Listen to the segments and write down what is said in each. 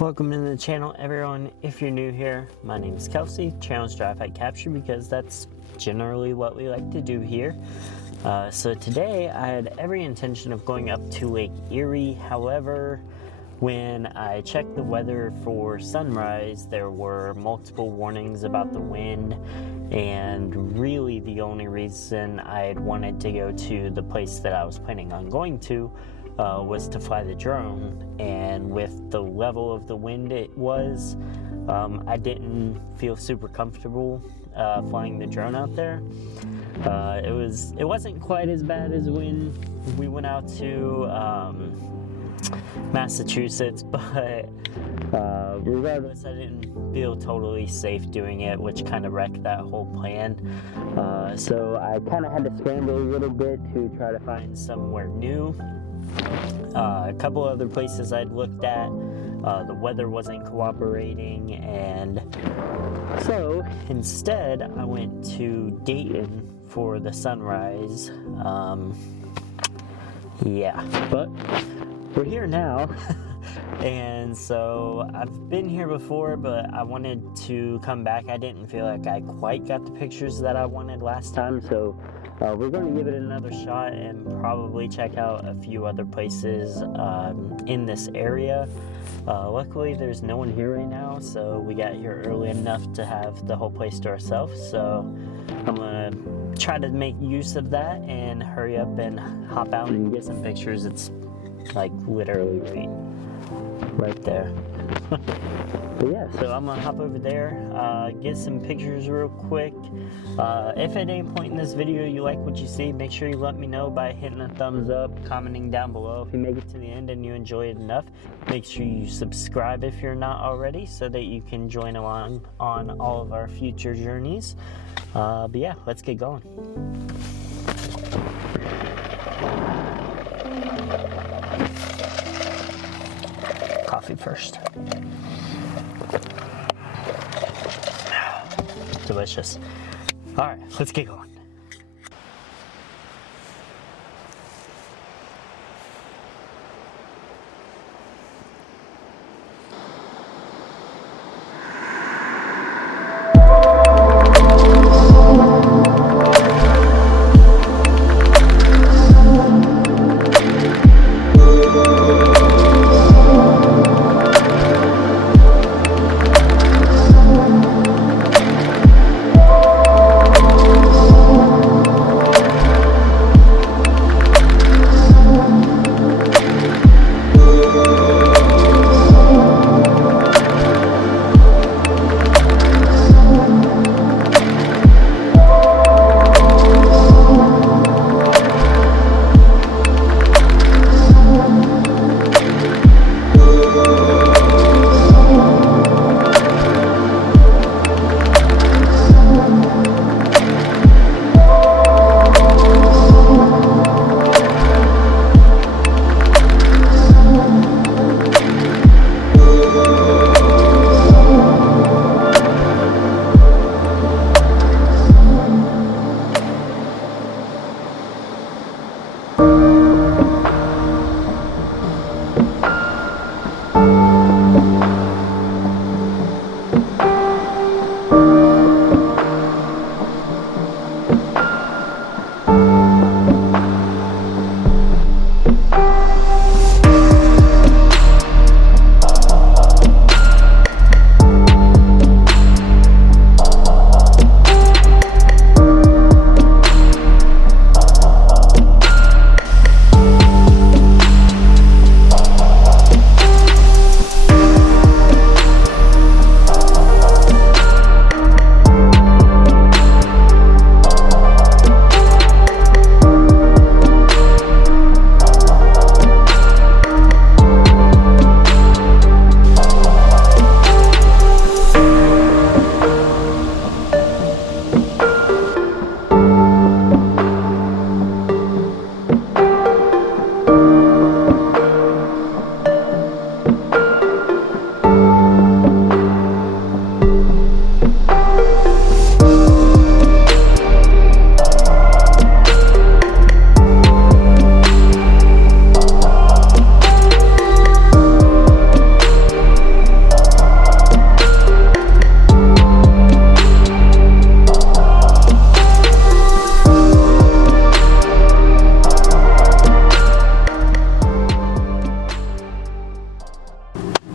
Welcome to the channel, everyone. If you're new here, my name is Kelsey. Channel's Drive Hike Capture because that's generally what we like to do here. So today I had every intention of going up to Lake Erie. However, when I checked the weather for sunrise, there were multiple warnings about the wind, and really the only reason I had wanted to go to the place that I was planning on going to was to fly the drone. And with the level of the wind it was, I didn't feel super comfortable flying the drone out there. It wasn't quite as bad as when we went out to Massachusetts, but regardless, I didn't feel totally safe doing it, which kind of wrecked that whole plan. So I kind of had to scramble a little bit to try to find somewhere new. A couple other places I'd looked at, the weather wasn't cooperating, and so instead I went to Dayton for the sunrise. But we're here now. And so I've been here before, but I wanted to come back. I didn't feel like I quite got the pictures that I wanted last time, so we're going to give it another shot and probably check out a few other places in this area. Luckily there's no one here right now, so we got here early enough to have the whole place to ourselves. So I'm gonna try to make use of that and hurry up and hop out and get some pictures. It's like literally right there. But yeah, so I'm gonna hop over there, get some pictures real quick. If at any point in this video you like what you see, make sure you let me know by hitting a thumbs up, commenting down below. If you make it to the end and you enjoy it enough, make sure you subscribe if you're not already, so that you can join along on all of our future journeys. But yeah, let's get going. Coffee first. Delicious. All right, let's get going.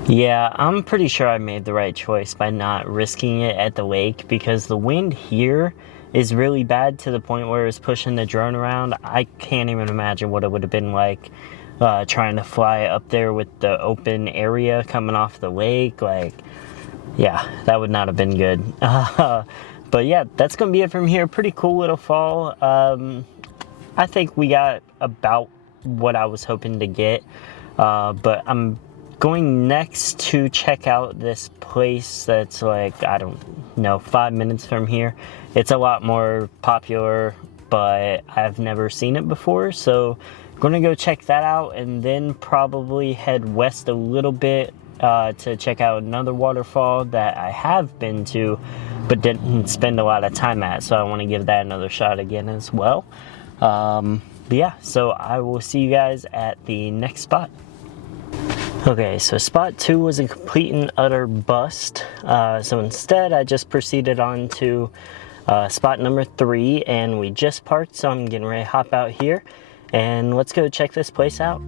Yeah, I'm pretty sure I made the right choice by not risking it at the lake, because the wind here is really bad to the point where it's pushing the drone around. I can't even imagine what it would have been like trying to fly up there with the open area coming off the lake. Like, yeah, that would not have been good. But yeah, that's gonna be it from here. Pretty cool little fall. I think we got about what I was hoping to get, but I'm going next to check out this place that's like, I don't know, 5 minutes from here. It's a lot more popular, but I've never seen it before, so I'm gonna go check that out and then probably head west a little bit to check out another waterfall that I have been to but didn't spend a lot of time at, so I want to give that another shot again as well. But yeah, so I will see you guys at the next spot. Okay, so spot 2 was a complete and utter bust, so instead I just proceeded on to spot number 3, and we just parked, so I'm getting ready to hop out here and let's go check this place out.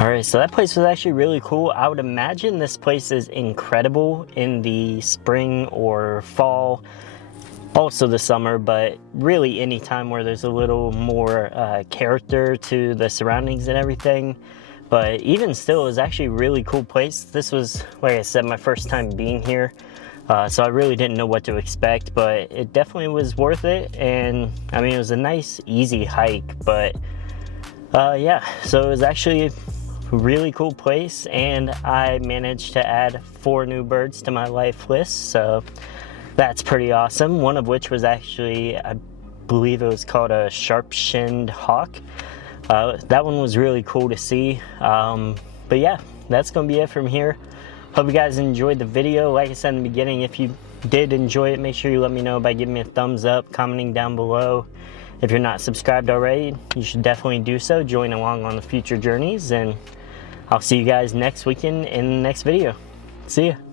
Alright, so that place was actually really cool. I would imagine this place is incredible in the spring or fall, also the summer, but really any time where there's a little more character to the surroundings and everything. But even still, it was actually a really cool place. This was, like I said, my first time being here, so I really didn't know what to expect, but it definitely was worth it. And I mean, it was a nice, easy hike, but yeah, so it was actually really cool place, and I managed to add 4 new birds to my life list, so that's pretty awesome. One of which was actually, I believe it was called a sharp-shinned hawk. That one was really cool to see. But yeah, that's gonna be it from here. Hope you guys enjoyed the video. Like I said in the beginning, if you did enjoy it, make sure you let me know by giving me a thumbs up, commenting down below. If you're not subscribed already, you should definitely do so. Join along on the future journeys, and I'll see you guys next weekend in the next video. See ya.